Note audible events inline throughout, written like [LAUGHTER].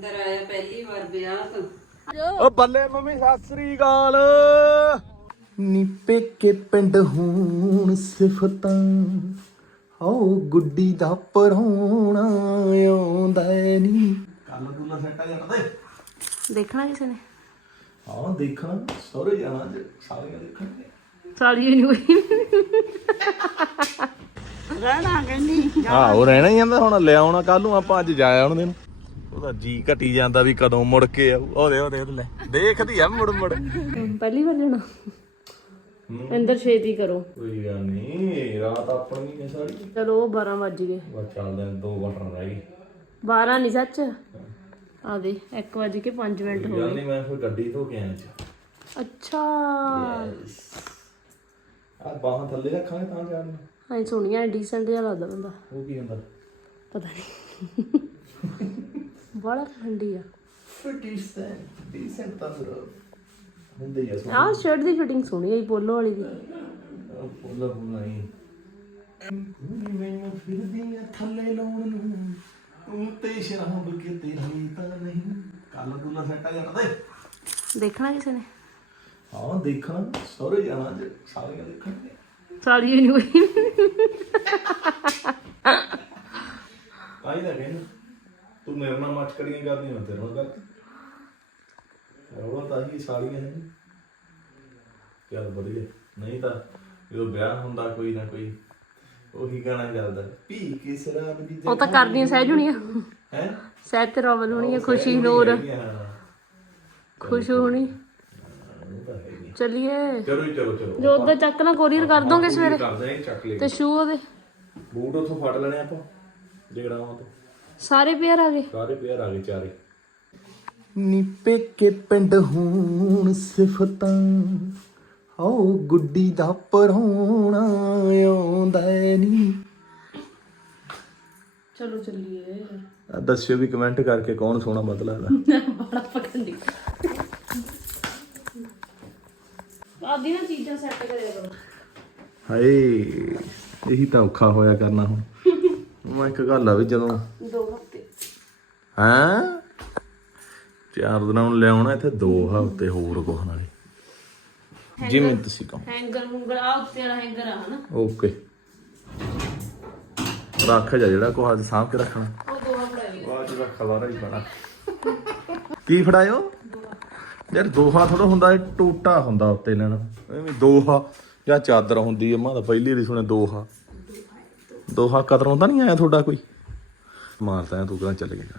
ਅੰਦਰ ਆਇਆ ਪਹਿਲੀ ਵਾਰ ਵਿਆਹ ਤੋਂ। ਓ ਬੱਲੇ ਮੰਮੀ ਸਤਿ ਸ੍ਰੀ ਅਕਾਲ। ਨੀ ਪੇਕੇ ਪਿੰਡ ਹੋਣ ਸਿਫਤਾਂ ਹਾਉ ਗੁੱਡੀ ਦਾ ਪਰੋਣਾ ਆਉਂਦਾ ਨੀ। ਕੱਲ ਦੁੱਲਾ ਸੱਟਾ ਜੱਟ ਦੇ ਦੇਖਣਾ ਕਿਸੇ ਨੇ? ਹਾਂ ਦੇਖਣਾ ਸਹੁਰੇ ਜਾਣਾ ਅੱਜ ਸਾਰੇ ਦੇਖਣਗੇ ਸਾਲੀ ਨਹੀਂ ਹੋਈ। ਹਾਂ ਉਹ ਰਹਿਣਾ ਹੀ ਜਾਂਦਾ ਹੁਣ ਲੈ ਆਉਣਾ ਕੱਲ ਨੂੰ ਆਪਾਂ ਅੱਜ ਜਾਇਆ ਉਹਨੂੰ ਦਿਨ ਉਹਦਾ ਜੀ ਘਟੀ ਜਾਂਦਾ ਵੀ ਕਦੋਂ ਮੁੜ ਕੇ ਆਊ। ਉਹਦੇ ਉਹਦੇ ਉਹਦੇ ਲੈ। ਦੇਖਦੀ ਆ ਮੁੜ ਮੁੜ। ਪਹਿਲੀ ਵਾਰ ਲੈਣਾ। ਅੰਦਰ ਛੇਤੀ ਕਰੋ। ਕੋਈ ਗੱਲ ਨਹੀਂ ਰਾਤ ਆਪਣੀ ਨਹੀਂ ਸਾਰੀ। ਚਲੋ 12 ਵੱਜ ਗਏ। ਬਸ ਚੱਲਦੇ ਨੇ ਦੋ ਬਟਨ ਰਹਿ ਗਏ। 12 ਨਹੀਂ ਸੱਚ? ਆ ਦੇ 1 ਵਜ ਕੇ 5 ਮਿੰਟ ਹੋ ਗੱਲ ਨਹੀਂ ਮੈਂ ਫਿਰ ਗੱਡੀ ਧੋ ਕੇ ਆਇਆ ਅੱਜ ਅੱਛਾ। ਆ ਬਾਹਾਂ ਥੱਲੇ ਰੱਖਾਂਗੇ ਤਾਂ ਜਾਣ ਨੂੰ। ਐ ਸੋਹਣੀਆਂ ਡੀਸੈਂਟ ਜਿਹਾ ਲੱਗਦਾ ਬੰਦਾ। ਉਹ ਕੀ ਹੁੰਦਾ? ਪਤਾ ਨਹੀਂ ਬੜਾ ਠੰਡੀ ਆ। ਡੀਸੈਂਟ ਡੀਸੈਂਟ ਤਾਂ ਫਿਰ ਹੁੰਦੇ ਹੀ ਆ ਸੋ ਆਹ ਸ਼ਰਟ ਦੀ ਫਿਟਿੰਗ ਸੋਹਣੀ ਆਈ ਪੋਲੋ ਵਾਲੀ ਦੀ। ਬੋਲਾ ਬੋਲਾ ਹੀ ਮੈਨੂੰ ਫਿਰਦੀ ਆ ਥੱਲੇ ਲਾਉਣ ਨੂੰ। ਤੂੰ ਤੇ ਸ਼ਰਾਬ ਕਿਤੇ ਰਹੀ ਤਾਂ ਨਹੀਂ। ਕੱਲ ਦੁੱਲਾ ਸੱਟਾ ਜੱਟ ਦੇ ਦੇਖਣਾ ਕਿਸੇ ਨੇ? ਹਾਂ ਦੇਖਣਾ। ਸਹੁਰੇ ਜਾਣਾ ਅੱਜ ਸਾਰੇ ਦੇਖਣਗੇ ਸਾਲੀ ਨਹੀਂ ਹੋਈ ਆਈ ਤਾਂ ਕਹਿੰਦਾ। ਤੂੰ ਮੇਰੇ ਨਾਲ ਮੱਚ ਕਰੀਆਂ ਕਰਦੀ ਮੈਂ ਤੇਰੇ ਨਾਲ ਕਰਦੀ ਰੌਲਾ ਤਾਂ ਹੀ ਸਾਲੀਆਂ ਨੇ। ਚੱਲ ਵਧੀਆ। ਨਹੀਂ ਤਾਂ ਜਦੋਂ ਵਿਆਹ ਹੁੰਦਾ ਕੋਈ ਨਾ ਕੋਈ ਉਹੀ ਗਾਣਾ ਚੱਲਦਾ। ਪੀ ਕੇ ਸ਼ਰਾਬ ਦੀ ਉਹ ਤਾਂ ਕਰਦੀਆਂ ਸਹਿਜ ਹੋਣੀ ਆ ਹੈ? ਸਹਿਜ ਤੇ ਰਵਲ ਹੋਣੀ ਖੁਸ਼ੀ ਨੂਰ। ਖੁਸ਼ ਹੋਣੀ। ਚਲਿਏ। ਚਲੋ ਜੀ, ਚਲੋ ਚਲੋ। ਜੋ ਉਹਦਾ ਚੱਕ ਨਾ ਕੋਰੀਅਰ ਕਰ ਦੋਗੇ ਸਵੇਰੇ। ਕਰਦੇ ਆਂ ਚੱਕ ਲੈ ਤੇ ਸ਼ੂ ਉਹਦੇ। ਬੂਟ ਉੱਥੋਂ ਫੜ ਲੈਣੇ ਆਪਾਂ ਜਗੜਾਵਾਂ ਤੋਂ। ਸਾਰੇ ਪੇਅਰ ਆ ਗਏ। ਸਾਰੇ ਪਿਆਰ ਆ ਗਏ ਚਾਰੇ। ਨੀ ਪੇਕੇ ਪਿੰਡ ਹੋਣ ਸਿਫਤਾਂ ਹਾਉ ਗੁੱਡੀ ਦਾ ਪਰੋਣਾ ਆਉਂਦਾ ਨੀ। ਚਲੋ ਚੱਲੀਏ। ਆ ਦੱਸਿਓ ਵੀ ਕਮੈਂਟ ਕਰਕੇ ਕੌਣ ਸੋਹਣਾ ਮਤ ਲੱਗਦਾ ਬੜਾ ਪਕੰਡੀ ਆਦੀ ਨਾ ਚੀਜ਼ਾਂ ਸੈੱਟ ਕਰਿਆ ਕਰੋ। ਹਾਏ ਇਹੀ ਤਾਂ ਔਖਾ ਹੋਇਆ ਕਰਨਾ ਹੁਣ। ਮੈਂ ਇੱਕ ਗੱਲ ਆ ਵੀ ਜਦੋਂ ਦੋ ਹਫ਼ਤੇ। ਹਾਂ? ਚਾਰ ਦਿਨਾਂ ਨੂੰ ਲਿਆਉਣਾ ਇੱਥੇ ਦੋ ਹਫ਼ਤੇ ਹੋਰ ਕੋਹ ਨਾਲੇ। ਜਿਵੇਂ ਤੁਸੀਂ ਕਹੋ। ਹੈਂਗਰ ਮੁੰਗਰ ਆ ਉੱਤੇ ਵਾਲਾ ਹੈਂਗਰ ਆ ਹਨਾ? ਓਕੇ। ਰੱਖ ਜਾ ਜਿਹੜਾ ਕੋਹ ਅੱਜ ਸਾਂਭ ਕੇ ਰੱਖਣਾ। ਉਹ ਦੋ ਹਫ਼ਤੇ ਬਾਅਦ ਚ ਰੱਖ ਲਾਰਾ ਹੀ ਪੈਣਾ ਕੀ ਫੜਾਇਓ? ਯਾਰ ਦੋਹਾ ਥੋੜਾ ਹੁੰਦਾ ਇਹ ਟੋਟਾ ਹੁੰਦਾ ਉੱਤੇ ਲੈਣਾ। ਐਵੇਂ ਦੋਹਾ ਜਾਂ ਚਾਦਰ ਹੁੰਦੀ ਹੈ ਮੈਂ ਤਾਂ ਪਹਿਲੀ ਵਾਰੀ ਸੁਣਿਆ ਦੋਹਾ। ਦੋਹਾ ਕਦਰੋਂ ਤਾਂ ਨਹੀਂ ਆਇਆ ਤੁਹਾਡਾ ਕੋਈ? ਮਾਰਦਾ ਤੂੰ ਕਿਹੜਾ ਚੱਲ ਗਿਆ।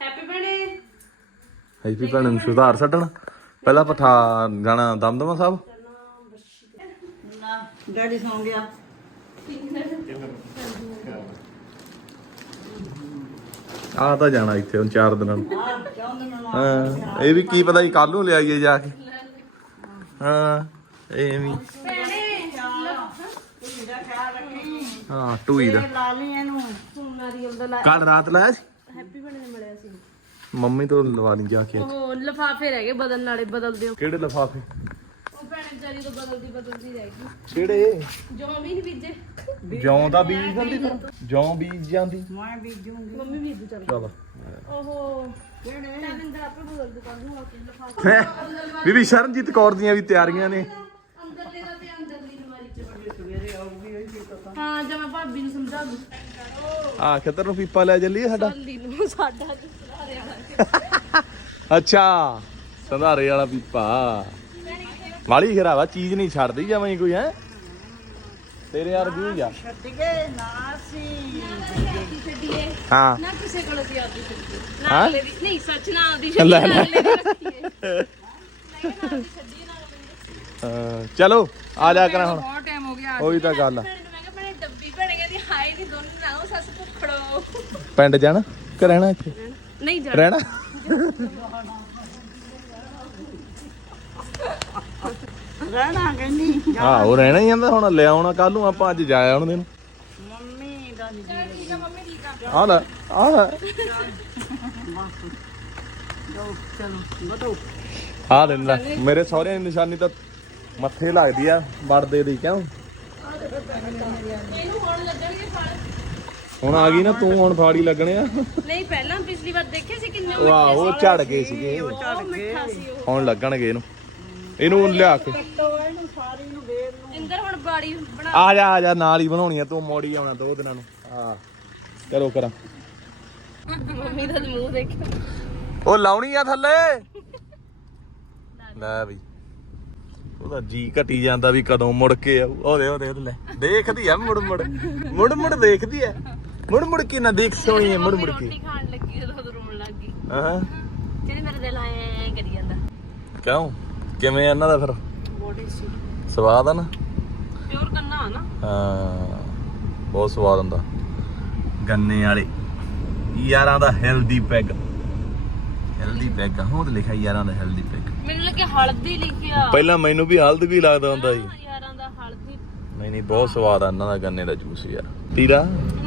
ਹੈਪੀ ਬਰਥਡੇ ਹੈਪੀ ਭੈਣ ਨੂੰ ਸੁਧਾਰ ਛੱਡਣ। ਪਹਿਲਾਂ ਪਠਾ ਜਾਣਾ ਦਮਦਮਾ ਸਾਹਿਬ। ਡੈਡੀ ਸੌਂ ਗਿਆ। ਆ ਤਾਂ ਜਾਣਾ ਇੱਥੇ ਹੁਣ ਚਾਰ ਦਿਨਾਂ ਨੂੰ। ਹਾਂ ਇਹ ਵੀ ਕੀ ਪਤਾ ਜੀ ਕੱਲ ਨੂੰ ਲਿਆਈਏ ਜਾ ਕੇ। ਹਾਂ ਇਹ ਵੀ। ਹਾਂ ਟੂਈ ਦਾ। ਲਾ ਲਈ ਇਹਨੂੰ ਨਾਰੀਅਲ ਦਾ ਲਾ- ਕੱਲ ਰਾਤ ਲਾਇਆ ਸੀ? ਹੈਪੀ ਬਰਥਡੇ ਨੇ ਮਿਲਿਆ ਸੀ। ਮੰਮੀ ਤੋਂ ਲਵਾ ਲਈ ਜਾ ਕੇ ਉਹ ਲਫਾਫੇ ਰਹਿ ਗਏ ਬਦਲਣ ਵਾਲੇ ਬਦਲ ਦਿਓ ਕਿਹੜੇ ਲਫਾਫੇ? ਉਹ ਭੈਣੇ ਵਿਚਾਰੀ ਤੋਂ ਬਦਲਦੀ ਬਦਲਦੀ ਰਹਿ ਗਈ। ਕਿਹੜੇ? ਜੋ ਵੀ ਨਹੀਂ ਬੀਜੇ। ਜੌਂ ਦਾ ਬੀਜ ਜਾਂਦੀ ਫਿਰ? ਜੌਂ ਬੀਜ ਜਾਂਦੀ? ਮੈਂ ਬੀਜੂੰਗੀ। ਮੰਮੀ ਬੀਜੂ ਚੱਲ। ਚਲ। ਓਹੋ ਕਿਹੜੇ? ਅੰਦਰ ਆਪੇ ਬਦਲ ਦੇ ਕਰ ਦੂੰਗਾ ਕਿ ਲਫਾਫਾ। ਬੀਬੀ ਸ਼ਰਨਜੀਤ ਕੌਰ ਦੀਆਂ ਵੀ ਤਿਆਰੀਆਂ ਨੇ। ਤੇ ਹਾਂ ਮੈਂ ਭਾਬੀ ਨੂੰ ਸਮਝਾ ਦੂੰ। ਆ ਖੇਤਰ ਨੂੰ ਪੀਪਾ ਲੈ ਚੱਲੀਏ ਸਾਡਾ? ਕੱਲੀ ਨੂੰ ਸਾਡਾ ਸਾਰੇ ਵਾਲਾ ਅੱਛਾ ਸੰਧਾਰੇ ਵਾਲਾ ਪੀਪਾ। ਮਾਲੀ ਖਰਾਵਾ ਚੀਜ਼ ਨਹੀਂ ਛੱਡਦੀ ਜਾਵੇਂ ਕੋਈ ਹੈ? ਤੇਰੇ ਯਾਰ ਵੀ ਆ ਛੱਡ ਗਏ ਨਾ ਸੀ ਛੱਡੀਏ ਹਾਂ। ਨਾ ਕਿਸੇ ਕੋਲ ਅਸੀਂ ਆਪਦੀ ਛੱਡੀਏ। ਨਾ ਦੀ ਨਹੀਂ ਸੱਚ ਨਾ ਆਪਦੀ ਲੈ, ਛੱਡੀਏ ਲੈ। ਨਾ ਅਗਲੇ ਦੀ ਰੱਖੀਏ ਅਹ ਚਲੋ ਆ ਜਾ ਕਰਾਂ ਹੁਣ। ਬਹੁਤ ਟਾਈਮ ਹੋ ਗਿਆ ਉਹੀ ਤਾਂ ਗੱਲ ਆ। ਨੂੰ ਮੈਂ ਕਿਹਾ ਭੈਣੇ ਡੱਬੀ ਭੈਣੇ ਕਹਿੰਦੀ ਹਾਈ ਨਹੀਂ ਦੋਨੋਂ ਨਾਓ ਸੱਸ ਭੁੱਖੜੋ। ਪਿੰਡ ਜਾਣਾ ਕਿ ਰਹਿਣਾ ਇੱਥੇ? ਨਹੀਂ ਜਾ ਰਹਿਣਾ? ਰਹਿਣਾ ਕਹਿੰਦੀ ਹਾਂ ਉਹ ਰਹਿਣਾ ਹੀ ਜਾਂਦਾ ਹੁਣ ਲੈ ਆਉਣਾ ਕੱਲ ਨੂੰ ਆਪਾਂ ਅੱਜ ਜਾਇਆ ਉਹਨੂੰ ਦਿਨ ਮੰਮੀ ਦਾ ਨੀ ਠੀਕ ਆ ਮੰਮੀ ਠੀਕ ਆ। ਆ ਲੈ ਆ ਲੈ। ਜਾਓ ਚਲੋ ਬਤੋ ਆ ਲੈ ਲੈ ਮੇਰੇ ਸਹੁਰਿਆਂ ਦੀ ਨਿਸ਼ਾਨੀ ਤਾਂ ਮੱਥੇ ਲੱਗਦੀ ਆ ਵੜਦੇ ਦੀ ਕਿਉਂ? ਇਹਨੂੰ ਹੁਣ ਲੱਗਣਗੇ ਫਲ ਹੁਣ ਆ ਗਈ ਨਾ ਤੂੰ ਹੁਣ ਫਾੜੀ ਲੱਗਣੇ ਆ। ਨਹੀਂ ਪਹਿਲਾਂ ਪਿਛਲੀ ਵਾਰ ਦੇਖੇ ਸੀ ਕਿੰਨੇ ਵਾਹ ਉਹ ਝੜ ਗਏ ਸੀਗੇ। ਉਹ ਮਿੱਠਾ ਸੀ ਉਹ ਹੁਣ ਲੱਗਣਗੇ ਇਹਨੂੰ। ਇਹਨੂੰ ਲਿਆ ਕੇ। ਇੰਦਰ ਹੁਣ ਬਾੜੀ ਬਣਾ ਆ ਜਾ ਆ ਜਾ ਨਾਲ ਹੀ ਬਣਾਉਣੀ ਆ ਤੂੰ ਮੋੜੀ ਆਉਣਾ ਦੋ ਦਿਨਾਂ ਨੂੰ। ਹਾਂ ਚਲੋ ਕਰਾਂ। ਮੰਮੀ ਦਾ ਮੂੰਹ ਦੇਖਿਆ ਉਹ ਲਾਉਣੀ ਆ ਥੱਲੇ। ਲੈ ਬਈ ਉਹਦਾ ਜੀ ਘਟੀ ਜਾਂਦਾ ਵੀ ਕਦੋਂ ਮੁੜ ਕੇ ਆਊ। ਉਹਦੇ ਉਹਦੇ ਲੈ। ਦੇਖਦੀ ਆ ਮੁੜ ਮੁੜ। ਮੁੜ ਮੁੜ ਦੇਖਦੀ ਆ। ਮੁੜ ਮੁੜ ਕੇ ਨਾ ਦੇਖ ਸੋਣੀ ਹੈ ਮੁੜ ਮੁੜ ਕੇ। ਰੋਟੀ ਖਾਣ ਲੱਗੀ ਉਦੋਂ ਰੋਣ ਲੱਗ ਗਈ। ਹਾਂ। ਜਿਹੜੀ ਮੇਰੇ ਦਿਲ ਆਏ ਕਰੀ ਜਾਂਦਾ। ਕਿਉਂ? ਕਿਵੇਂ ਆ ਇਹਨਾਂ ਦਾ ਫਿਰ? ਬੋਡੀ ਸੀ। ਸਵਾਦ ਆ ਨਾ? ਪਿਓਰ ਕੰਨਾ ਆ ਨਾ। ਹਾਂ। ਬਹੁਤ ਸਵਾਦ ਹੁੰਦਾ। ਗੰਨੇ ਵਾਲੇ। ਯਾਰਾਂ ਦਾ ਹੈਲਦੀ ਪੈਗ। ਹੈਲਦੀ ਪੈਗ ਤੇ ਲਿਖਿਆ ਯਾਰਾਂ ਦਾ ਹੈਲਦੀ ਪੈਗ। ਮੈਨੂੰ ਲੱਗਿਆ ਹਲਦੀ ਲਿਖਿਆ ਪਹਿਲਾਂ ਮੈਨੂੰ ਵੀ ਹਲਦ ਵੀ ਲੱਗਦਾ ਹੁੰਦਾ ਸੀ। ਹਾਂ, ਯਾਰਾਂ ਦਾ ਹਲਦੀ। ਨਹੀਂ ਨਹੀਂ ਬਹੁਤ ਸਵਾਦ ਆ ਇਹਨਾਂ ਦਾ ਗੰਨੇ ਦਾ ਜੂਸ ਯਾਰ। ਪੀਲਾ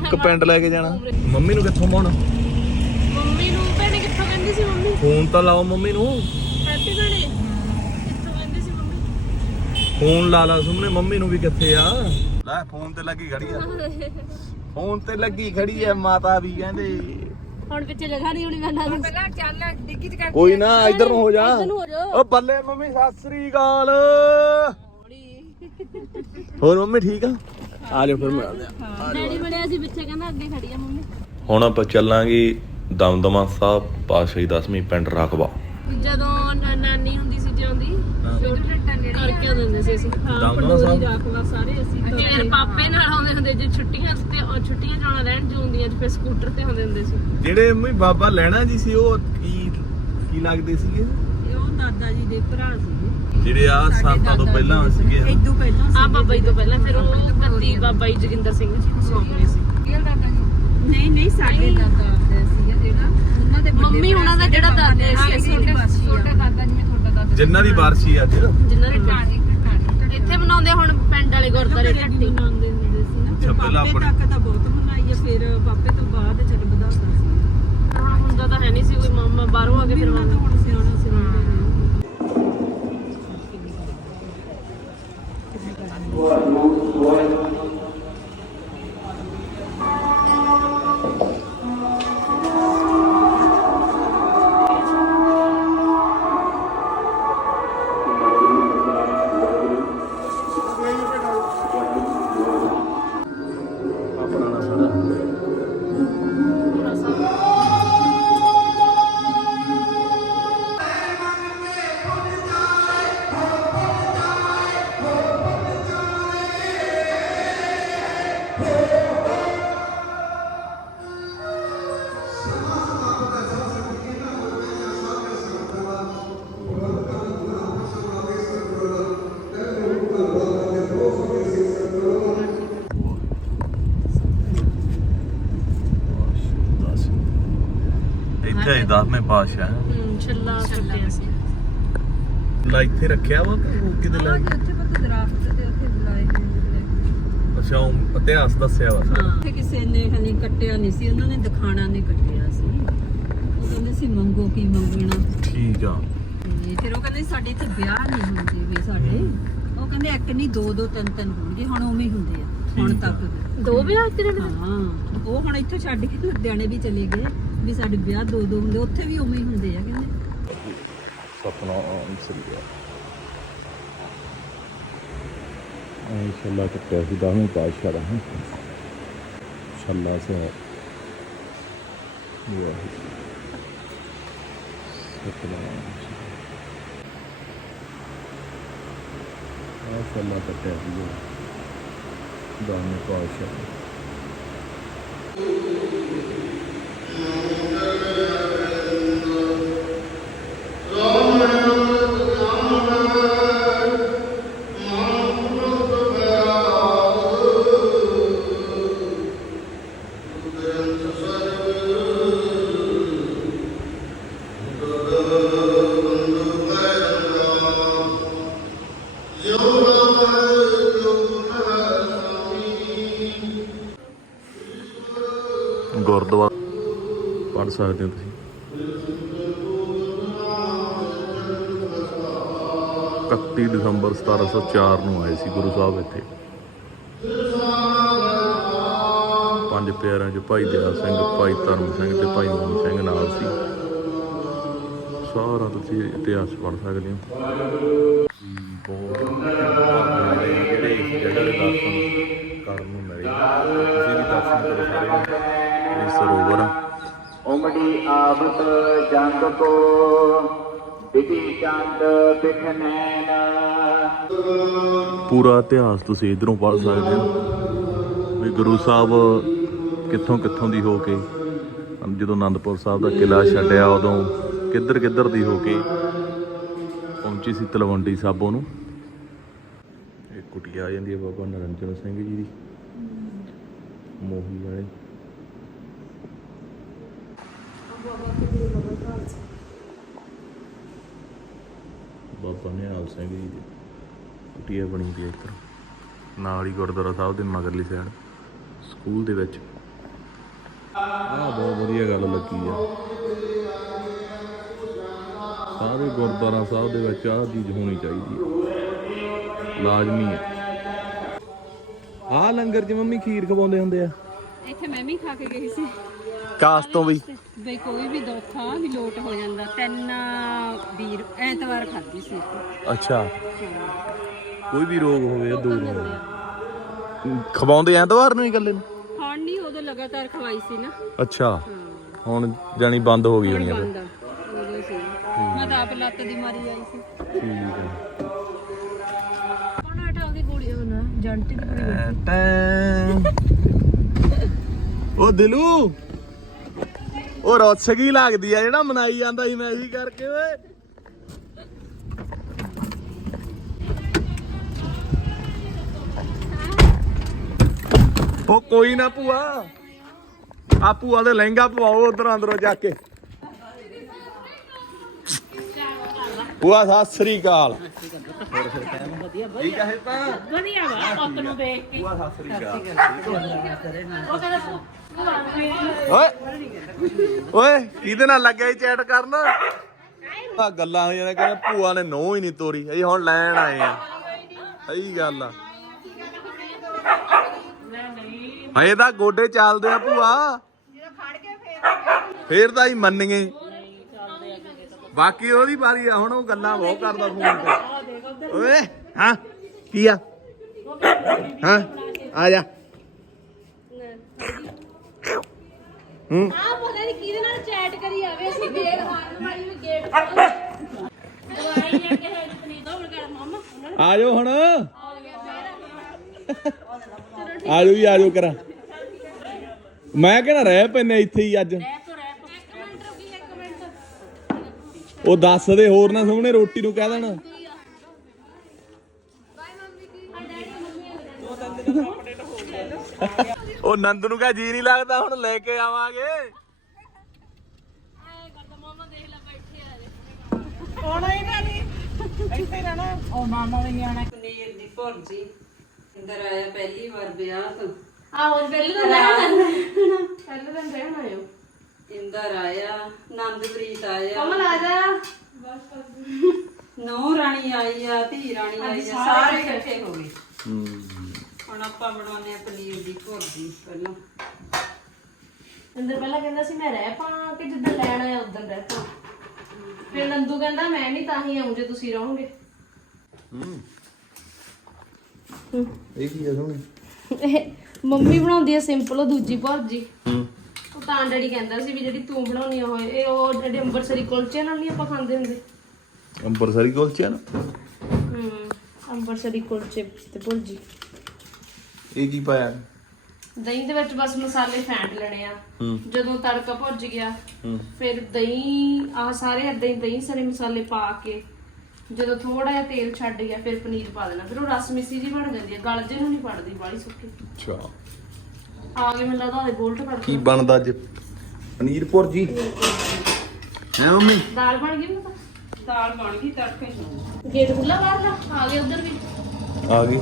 ਕਿ ਪਿੰਡ ਲੈ ਕੇ ਜਾਣਾ। ਮੰਮੀ ਨੂੰ ਕਿੱਥੋਂ ਮਾਉਣਾ ਮੰਮੀ ਨੂੰ ਭੈਣੇ ਕਿੱਥੋਂ ਕਹਿੰਦੀ ਸੀ ਮੰਮੀ? ਫੋਨ ਤਾਂ ਲਾਓ ਮੰਮੀ ਨੂੰ। ਹੈਪੀ ਭੈਣੇ। ਕਿੱਥੋਂ ਕਹਿੰਦੀ ਸੀ ਮੰਮੀ? ਫੋਨ ਲਾ ਲਾ ਸੁਮਨੇ ਮੰਮੀ ਨੂੰ ਵੀ ਕਿੱਥੇ ਆ? ਲੈ ਫੋਨ ਤੇ ਲੱਗੀ ਖੜੀ ਆ। ਫੋਨ ਤੇ ਲੱਗੀ ਖੜੀ ਆ ਮਾਤਾ ਵੀ ਕਹਿੰਦੇ। ਹੁਣ ਪਿੱਛੇ ਜਗ੍ਹਾ ਨਹੀਂ ਹੋਣੀ ਮੈਂ ਨਾਲ ਪਹਿਲਾਂ ਚੱਲ ਡਿੱਗੀ ਚ ਕੋਈ ਨਾ ਇੱਧਰ ਨੂੰ ਹੋ ਜਾ। ਨੂੰ ਹੋ ਜਾ। ਓ ਬੱਲੇ ਮੰਮੀ ਸਤਿ ਸ੍ਰੀ ਅਕਾਲ। ਹੋਰ ਮੰਮੀ ਠੀਕ ਆ? ਆ ਜਾਓ ਫਿਰ ਮਿਲਦੇ ਆ। ਡੈਡੀ ਬਣਿਆ ਸੀ ਪਿੱਛੇ ਕਹਿੰਦਾ ਅੱਗੇ ਖੜੀ ਆ ਮੰਮੀ। ਹੁਣ ਆਪਾਂ ਚੱਲਾਂਗੇ ਦਮਦਮਾ ਸਾਹਿਬ ਪਾਸ਼ਾਹੀ 10ਵੀਂ ਪਿੰਡ ਰਕਬਾ। ਜਦੋਂ ਨ- ਨਾਨੀ ਹੁੰਦੀ ਸੀ ਜਿਉਂਦੀ ਕਰਕੇ ਦਿੰਦੇ ਸੀ ਅਸੀਂ। ਹਾਂ ਦਮਦਮਾ ਪੰਡੋਰੀ ਸਾਹਿਬ? ਰਾਖਵਾ ਸਾਰੇ ਅਸੀਂ ਜਿਹੜੇ ਪਾਪੇ ਨਾਲ ਆਉਂਦੇ ਹੁੰਦੇ ਜੇ ਛੁੱਟੀਆਂ ਤੇ ਉਹ ਛੁੱਟੀਆਂ ਜਾਣਾ ਰਹਿਣ ਜੂੰਦੀਆਂ ਚ ਫਿਰ ਸਕੂਟਰ ਤੇ ਆਉਂਦੇ ਹੁੰਦੇ ਸੀ। ਜਿਹੜੇ ਮੰਮੀ ਬਾਬਾ ਲੈਣਾ ਜੀ ਸੀ ਉਹ ਕੀ ਕੀ ਲੱਗਦੇ ਸੀਗੇ? ਉਹ ਦਾਦਾ ਜੀ ਦੇ ਭਰਾ ਸੀ। ਜਿਹੜੇ ਆ ਸੰਤਾਂ ਤੋਂ ਪਹਿਲਾਂ ਸੀਗੇ। ਇਦੋਂ ਪਹਿਲਾਂ ਆ ਬਾਬਾ ਜੀ ਤੋਂ ਪਹਿਲਾਂ ਫਿਰ ਉਹ ਕੱਤੀ ਬਾਬਾ ਜੀ ਜੋਗਿੰਦਰ ਸਿੰਘ ਜੀ ਸੌਂਪੇ ਸੀ। ਨਹੀਂ ਨਹੀਂ ਸਾਡੇ ਦਾਦਾ ਸੀਗਾ ਜਿਹੜਾ। ਉਹਨਾਂ ਦੇ ਮੰਮੀ ਹੁਣਾਂ ਦਾ ਜਿਹੜਾ ਦਾਦੇ ਸੀ ਅਸੀਂ ਛੋਟਾ ਦਾਦਾ ਜਿੰਨਾਂ ਦੀ ਬਾਰਸੀ ਅੱਜ? ਜਿਨ੍ਹਾਂ ਦੇ ਇੱਥੇ ਮਨਾਉਂਦੇ ਹੁਣ ਪਿੰਡ ਵਾਲੇ ਗੁਰਦਾਰੇ ਢੱਟੀ ਮਨਾਉਂਦੇ ਹੁੰਦੇ ਸੀ ਨਾ ਅੱਛਾ, ਪਹਿਲਾਂ ਆਪਣੇ- ਤੱਕ ਤਾਂ ਬਹੁਤ ਮਨਾਈ ਹੈ ਫਿਰ ਪਾਪੇ ਤੋਂ ਬਾਅਦ ਚੱਲ ਵਧਾਤਾ ਸੀ। ਹਾਂ ਹੁੰਦਾ ਤਾਂ ਹੈ ਨਹੀਂ ਸੀ ਕੋਈ ਮਾਮਾ ਬਾਹਰੋਂ ਆ ਕੇ ਫਿਰ ਉਹਨਾਂ ਦਾ ਹੁਣ ਸਿਆਣਾ ਸਿਆਣਾ ਆਪਣਾ ਇੱਥੇ ਹੀ 10ਵੇਂ ਪਾਸ਼ਾ ਹੂੰ ਛੱਲਾ ਕੱਟਿਆ ਸੀ। ਲਾ ਇੱਥੇ ਰੱਖਿਆ ਵਾ ਕਿ ਉਹ ਕਿਤੇ ਲੈ? ਗਏ? ਉੱਥੇ ਪਤਾ ਦਰਾਖਤ ਤੇ ਉੱਥੇ ਲਾਏ ਹੋਏ ਨੇ ਅੱਛਾ ਉਹ ਇਤਿਹਾਸ ਦੱਸਿਆ ਵਾ ਸਾਰਾ। ਉੱਥੇ ਕਿਸੇ ਨੇ ਹਲੇ ਕੱਟਿਆ ਨਹੀਂ ਸੀ ਉਹਨਾਂ ਨੇ ਦਿਖਾਣਾ ਨੇ ਕੱਟਿਆ ਸੀ। ਉਹ ਕਹਿੰਦੇ ਸੀ ਮੰਗੋ ਕੀ ਮੰਗਣਾ। ਠੀਕ ਆ। ਤੇ ਫਿਰ ਉਹ ਕਹਿੰਦੇ ਸੀ ਸਾਡੇ ਇੱਥੇ ਵਿਆਹ ਨਹੀਂ ਹੁੰਦੇ ਵੀ ਸਾਡੇ। ਉਹ ਕਹਿੰਦੇ ਇੱਕ ਨਹੀਂ ਦੋ ਦੋ ਤਿੰਨ ਤਿੰਨ ਹੋਣਗੇ ਹੁਣ ਉਵੇਂ ਹੀ ਹੁੰਦੇ ਆ ਹੁਣ ਠੀਕ ਆ। ਤੱਕ। ਵੀ। ਦੋ ਵਿਆਹ ਤੇਰੇ ਹਾਂ ਉਹ ਹੁਣ ਇੱਥੋਂ ਛੱਡ ਕੇ ਲੁਧਿਆਣੇ ਵੀ ਚਲੇ ਗਏ। ਵੀ ਸਾਡੇ ਵਿਆਹ ਦੋ ਦੋ ਹੁੰਦੇ, ਉੱਥੇ ਵੀ ਉਵੇਂ ਹੀ ਹੁੰਦੇ ਆ ਕਹਿੰਦੇ। ਸਤਨਾਮ ਸ੍ਰੀ ਅਕਾਲ। ਇਹ ਕੱਟਿਆ ਸੀ 10ਵੇਂ ਪਾਤਸ਼ਾਹ ਦਾ। ਹੈ। ਛੱਲਾ ਸਾਹਿਬ ਸਤਨਾਮ ਆ ਕੱਟਿਆ ਸੀ 10ਵੇਂ ਪਾਤਸ਼ਾਹ ਦਾ। ਗੁਰਦੁਆਰਾ ਸਕਦੇ ਹੋ ਤੁਸੀਂ। 31 ਦਸੰਬਰ 1704 ਨੂੰ ਆਏ ਸੀ ਗੁਰੂ ਸਾਹਿਬ ਇੱਥੇ। ਪੰਜ ਪਿਆਰਿਆਂ ਚ ਭਾਈ ਦਿਆਲ ਸਿੰਘ, ਭਾਈ ਧਰਮ ਸਿੰਘ ਤੇ ਭਾਈ ਮੋਹਨ ਸਿੰਘ ਨਾਲ ਸੀ। ਸਾਰਾ ਤੁਸੀਂ ਇਤਿਹਾਸ ਪੜ੍ਹ ਸਕਦੇ ਹੋ। ਬਹੁਤ ਜਿਹੜੇ ਇਸ ਜਗ੍ਹਾ ਦੇ ਦਰਸ਼ਨ ਕਰਨ ਨੂੰ ਮਿਲੇ। ਤੁਸੀਂ ਵੀ ਦਰਸ਼ਨ ਕਰੋ ਸਾਰੇ। ਇਹ ਸਰੋਵਰ ਉਮੜੀ ਆਵਤ ਜੰਗ ਕੋ ਬਿਧੀ ਚੰਦ ਬਿਖਨੈਨ ਪੂਰਾ ਇਤਿਹਾਸ ਤੁਸੀਂ ਇਧਰੋਂ ਪੜ੍ਹ ਸਕਦੇ ਹੋ। ਵੀ ਗੁਰੂ ਸਾਹਿਬ ਕਿੱਥੋਂ ਕਿੱਥੋਂ ਦੀ ਹੋ ਕੇ ਜਦੋਂ ਆਨੰਦਪੁਰ ਸਾਹਿਬ ਦਾ ਕਿਲਾ ਛੱਡਿਆ, ਉਦੋਂ ਕਿੱਧਰ ਕਿੱਧਰ ਦੀ ਹੋ ਕੇ ਪਹੁੰਚੀ ਸੀ ਤਲਵੰਡੀ ਸਾਬੋ ਨੂੰ? ਇਹ ਕੁਟਿਆ ਆ ਜਾਂਦੀ ਹੈ ਬਾਬਾ ਨਰਿੰਦਰ ਸਿੰਘ ਜੀ ਦੀ। ਮੋਹੀ ਵਾਲੇ। ਬਾਬਾ ਨਿਹਾਲ ਸਿੰਘ ਜੀ ਦੀ ਕੁਟੀਆ ਬਣੀ ਪਈ ਆ ਨਾਲ ਹੀ ਗੁਰਦੁਆਰਾ ਸਾਹਿਬ ਦੇ ਮਗਰਲੀ ਸਾਈਡ ਸਕੂਲ ਦੇ ਵਿੱਚ। ਆਹ ਬਹੁਤ ਵਧੀਆ ਗੱਲ ਲੱਗੀ ਆ। ਸਾਰੇ ਗੁਰਦੁਆਰਾ ਸਾਹਿਬ ਦੇ ਵਿੱਚ ਆਹ ਚੀਜ਼ ਹੋਣੀ ਚਾਹੀਦੀ ਹੈ ਲਾਜ਼ਮੀ ਹੈ ਆਹ ਲੰਗਰ 'ਚ ਮੰਮੀ ਖੀਰ ਖਵਾਉਂਦੇ ਹੁੰਦੇ ਆ। ਇੱਥੇ ਮੈਂ ਵੀ ਖਾ ਕੇ ਗਈ ਸੀ। ਕਾਸ ਤੋਂ ਵੀ। ਬਈ ਕੋਈ ਵੀ ਦੁੱਖ ਵੀ ਲੋਟ ਹੋ ਜਾਂਦਾ ਤਿੰਨ ਵੀਰ ਐਤਵਾਰ ਖਾਧੀ ਸੀ ਇੱਥੇ। ਅੱਛਾ। ਕੋਈ ਵੀ ਰੋਗ ਹੋਵੇ ਉਹ ਦੂਰ ਹੋਵੇ। ਖਵਾਉਂਦੇ ਐਤਵਾਰ ਨੂੰ ਹੀ ਇਕੱਲੇ ਨੂੰ? ਖਾਣ ਨਹੀਂ ਉਦੋਂ ਲਗਾਤਾਰ ਖਵਾਈ ਸੀ ਨਾ। ਅੱਛਾ। ਹਾਂ। ਹੁਣ ਜਾਣੀ ਬੰਦ ਹੋ ਗਈ ਹੋਣੀ ਆ ਫਿਰ ਬੰਦ ਉਦੋਂ ਸੀ। ਮੈਂ ਤਾਂ ਆਪ ਲੱਤ ਦੀ ਮਾਰੀ ਆਈ ਸੀ। ਠੀਕ ਹੈ ਕੌਣ ਹਟਾ ਉਹਦੀ ਕੁੜੀ ਉਹ ਨਾ ਜੰਟੀ [LAUGHS] ਉਹ ਦਿਲੂ! ਉਹ ਰੋਸਗੀ ਲੱਗਦੀ ਆ ਜਿਹੜਾ ਮਨਾਈ ਜਾਂਦਾ ਸੀ ਮੈਸੀ ਕਰਕੇ ਓਏ। ਉਹ ਕੋਈ ਨਾ ਭੂਆ। ਆ ਭੂਆ ਦੇ ਲਹਿੰਗਾ ਪਵਾਓ ਉਧਰ ਅੰਦਰੋਂ ਜਾ ਕੇ। ਭੂਆ ਸਤਿ ਸ੍ਰੀ ਅਕਾਲ। ਠੀਕ ਹੈ ਤਾਂ? ਵਧੀਆ ਵਾ ਪੁੱਤ ਨੂੰ ਦੇਖ ਕੇ। ਭੂਆ ਸਤਿ ਸ੍ਰੀ ਅਕਾਲ। ਉਹ ਕਹਿੰਦਾ ਓਏ ਓਏ, ਕਿਹਦੇ ਨਾਲ ਲੱਗਿਆ ਚੈਟ ਕਰਨ? ਆ ਗੱਲਾਂ ਹੋ ਨੇ, ਕਹਿੰਦੇ ਭੂਆ ਨੇ ਨੋ ਹੀ ਨਹੀਂ ਤੋਰੀ। ਅਸੀਂ ਹੁਣ ਲੈਣ ਆਏ ਆ। ਸਹੀ ਗੱਲ ਆ। ਹਏ ਤਾਂ ਗੋਡੇ ਚੱਲਦੇ ਆ ਭੂਆ। ਫੇਰ ਤਾਂ ਹੀ ਮੰਨੀਏ। ਬਾਕੀ ਉਹਦੀ ਵਾਰੀ ਆ, ਹੁਣ ਉਹ ਗੱਲਾਂ ਬਹੁਤ ਕਰਦਾ ਫੋਨ ਤੇ। ਓਏ, ਹਾਂ, ਕੀ ਆ? ਹਾਂ, ਆ ਜਾ। ਹੂੰ? ਆ ਪਤਾ ਨਹੀਂ ਕਿਹਦੇ ਨਾਲ ਚੈਟ ਕਰੀ ਜਾਵੇ ਅਸੀਂ ਗੇਟ ਹਾਰ ਮਾਰੀ ਵੀ ਗੇਟ ਦਵਾਈ ਲੈ ਕੇ ਹੈ ਜਿਤਨੀ ਦੋ ਕਰ ਮਾਮਾ ਉਹਨਾਂ ਨੇ ਆ ਜਾਓ ਹੁਣ। ਆ ਜਾਓ ਜੀ ਆ ਜਾਓ ਕਰਾਂ। ਮੈਂ ਕਹਿੰਦਾ ਰਹਿ ਪੈਨੇ ਇੱਥੇ ਹੀ ਅੱਜ। ਰਹਿ ਤੋਂ ਰਹਿ ਤੋਂ। ਇੱਕ ਮਿੰਟ ਰੁਕੀ ਇੱਕ ਮਿੰਟ। ਉਹ ਦੱਸ ਦੇ ਹੋਰ ਨਾ ਸਾਹਮਣੇ ਰੋਟੀ ਨੂੰ ਕਹਿ ਦੇਣ। ਉਹ ਨੰਦ ਨੂੰ ਕਹ ਜੀ ਨਹੀਂ ਲੱਗਦਾ ਹੁਣ ਲੈ ਕੇ ਆਵਾਂਗੇ। ਆਏ ਕਰਦਾ ਮਾਮਾ ਦੇਖ ਲੈ ਬੈਠੇ ਆ ਜੇ ਪਨੀਰ ਦੀ ਭੁਰਜੀ ਇੰਦਰ ਆਇਆ ਪਹਿਲੀ ਵਾਰ ਵਿਆਹ ਤੋਂ। ਆਹੋ ਪਹਿਲੇ ਤਾਂ ਰਹਿਣਾ ਪਹਿਲੇ ਤਾਂ ਰਹਿਣਾ ਆਇਓ ਇੰਦਰ ਆਇਆ ਨੰਦਪ੍ਰੀਤ ਆਇਆ। ਕਮਲ ਆ ਜਾ। ਨੌ ਰਾਣੀ ਆਈ ਆ ਧੀ ਰਾਣੀ ਆਈ ਆ ਸਾਰੇ ਇਕੱਠੇ ਹੋ ਗਏ। ਹੁਣ ਆਪਾਂ ਬਣਾਉਂਦੇ ਆ ਪਨੀਰ ਦੀ ਭੁਰਜੀ ਪਹਿਲਾਂ। ਅੰਦਰ ਪਹਿਲਾਂ ਕਹਿੰਦਾ ਸੀ ਮੈਂ ਰਹਿ ਪਾ ਕਿ ਜਿੱਦਾਂ ਲੈਣ ਆਇਆ ਉਦੋਂ ਰਹਿ ਪਾ ਫਿਰ ਨੰਦੂ ਕਹਿੰਦਾ ਮੈਂ ਨਹੀਂ ਤਾਂ ਹੀ ਆਉਂ ਜੇ ਤੁਸੀਂ ਰਹੋਗੇ। ਇਹ ਕੀ ਹੈ ਸੋਹਣੀ? ਇਹ ਮੰਮੀ ਬਣਾਉਂਦੀ ਹੈ ਸਿੰਪਲ ਉਹ ਦੂਜੀ ਭੁਰਜੀ। ਹੂੰ। ਉਹ ਤਾਂ ਡੈਡੀ ਕਹਿੰਦਾ ਸੀ ਵੀ ਜਿਹੜੀ ਤੂੰ ਬਣਾਉਣੀ ਆ ਹੋਏ ਇਹ ਉਹ ਜਿਹੜੇ ਅੰਬਰਸਰੀ ਕੁਲਚੇ ਨਾਲ ਨਹੀਂ ਆਪਾਂ ਖਾਂਦੇ ਹੁੰਦੇ। ਅੰਬਰਸਰੀ ਕੁਲਚਾ ਨਾ? ਹੂੰ ਅੰਬਰਸਰੀ ਕੁਲਚੇ ਤੇ ਭੁਰਜੀ। ਇਹ ਕੀ ਪਾਇਆ? ਦਹੀਂ ਦੇ ਵਿੱਚ ਬਸ ਮਸਾਲੇ ਫੈਂਟ ਲੈਣੇ ਆ। ਹੂੰ। ਜਦੋਂ ਤੜਕਾ ਭੁੱਜ ਗਿਆ ਹੂੰ। ਫਿਰ ਦਹੀਂ ਆਹ ਸਾਰੇ ਏਦਾਂ ਹੀ ਦਹੀਂ ਸਾਰੇ ਮਸਾਲੇ ਪਾ ਕੇ ਜਦੋਂ ਥੋੜਾ ਜਿਹਾ ਤੇਲ ਛੱਡ ਗਿਆ ਫਿਰ ਪਨੀਰ ਪਾ ਦੇਣਾ। ਫਿਰ ਉਹ ਰਸ ਮਿੱਸੀ ਜੀ ਬਣ ਜਾਂਦੀ ਹੈ ਗਲ ਜੇ ਨੂੰ ਨਹੀਂ ਪੜਦੀ ਬਾਲੀ ਸੁੱਕੀ। ਅੱਛਾ। ਆ ਗਏ ਮੈਨੂੰ ਲੱਗਦਾ ਉਹਦੇ ਬੋਲਟ ਪੜ ਕੀ ਬਣਦਾ ਅੱਜ? ਪਨੀਰ ਭੁਰਜੀ? ਹੈ ਮੰਮੀ? ਦਾਲ ਬਣ ਗਈ ਪਤਾ? ਦਾਲ ਬਣ ਗਈ ਤੜਕੇ। ਨੂੰ ਗੇਟ ਖੁੱਲਾ ਬਾਹਰ ਦਾ? ਆ ਗਏ ਉਧਰ ਵੀ। ਆ ਗਈ।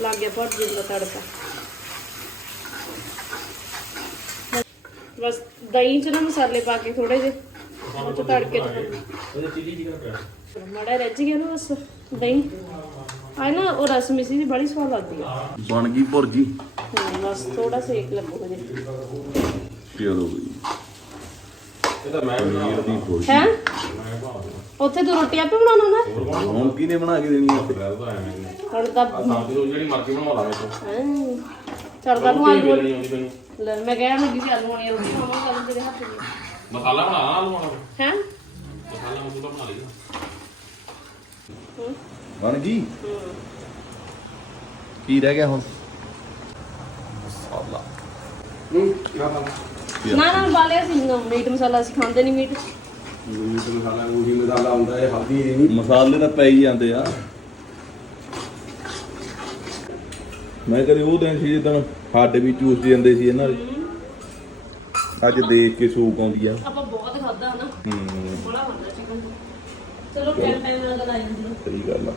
ਲੱਗ ਗਿਆ ਭੁਰਜੀ ਦਾ ਤੜਕਾ। ਬਸ ਦਹੀਂ ਚ ਨਾ ਮਸਾਲੇ ਪਾ ਕੇ ਥੋੜੇ ਜਿਹੇ ਉਹ ਚ ਤੜਕੇ ਚ ਮੜਾ ਰੱਜ ਗਿਆ ਨਾ ਬਸ ਦਹੀਂ। ਆਏ ਨਾ ਉਹ ਰਸ ਮਿਸੀ ਦੀ ਬੜੀ ਸਵਾਦ ਲੱਗਦੀ ਆ। ਬਣ ਗਈ ਭੁਰਜੀ। ਬਸ ਥੋੜਾ ਸੇਕ ਲੱਗੂ ਹਜੇ। ਚਲੋ ਬਈ। ਇਹ ਤਾਂ ਮੈਂ ਪਨੀਰ ਦੀ ਭੁਰਜੀ। ਹੈ? ਉੱਥੇ ਤੂੰ ਰੋਟੀ ਆਪੇ ਬਣਾਉਣਾ ਨਾ। ਹੁਣ ਕਿਹਨੇ ਬਣਾ ਕੇ ਦੇਣੀ ਆ? ਹੁਣ ਤਾਂ ਜਿਹੜੀ ਮਰਜ਼ੀ ਬਣਵਾ ਲਾ ਮੇਰੇ ਤੋਂ। ਹੈਂ। ਕੱਲ ਨੂੰ ਆਲੂ ਨਹੀਂ ਆਉਂਦੀ ਮੈਨੂੰ ਲੈ ਮੈਂ ਕਹਿਣ ਲੱਗੀ ਸੀ ਆਲੂ ਵਾਲੀ ਰੋਟੀ ਖਾਵਾਂਗਾ ਕੱਲ ਤੇਰੇ ਹੱਥ ਦੀ ਮਸਾਲਾ ਬਣਾ ਆਲੂ ਵਾਲਾ। ਹੈ? ਮਸਾਲਾ ਮਸੂਲਾ ਬਣਾ ਲਈ ਬਣ ਗਈ? ਕੀ ਰਹਿ ਗਿਆ ਹੁਣ? ਮਸਾਲਾ। ਨਾ ਨਾ ਬਾਲਿਆ ਸੀ। ਨਾ ਮੀਟ ਮਸਾਲਾ ਅਸੀਂ ਖਾਂਦੇ ਨਹੀਂ ਮੀਟ। ਮੀਟ ਮਸਾਲਾ ਉਹੀ ਮਸਾਲਾ ਹੁੰਦਾ ਹੈ ਹਲਦੀ ਨਹੀਂ ਮਸਾਲੇ ਤਾਂ ਪੈ ਹੀ ਜਾਂਦੇ ਆ। ਮੈਂ ਕਦੇ ਉਹ ਦਿਨ ਸੀ ਜਦੋਂ ਹੱਡ ਵੀ ਚੂਸ ਜਾਂਦੇ ਸੀ ਇਹਨਾਂ ਦੇ। ਅੱਜ ਦੇਖ ਕੇ ਸੂਕ ਆਉਂਦੀ ਆ। ਆਪਾਂ ਬਹੁਤ ਖਾਦਾ ਨਾ। ਹੂੰ। ਬੜਾ ਹੁੰਦਾ ਚਿਕਨ ਚਲੋ ਟਾਈਮ ਟਾਈਮ ਨਾਲ ਗੱਲ ਆ ਜਾਂਦੀ ਆ। ਸਹੀ ਗੱਲ ਆ।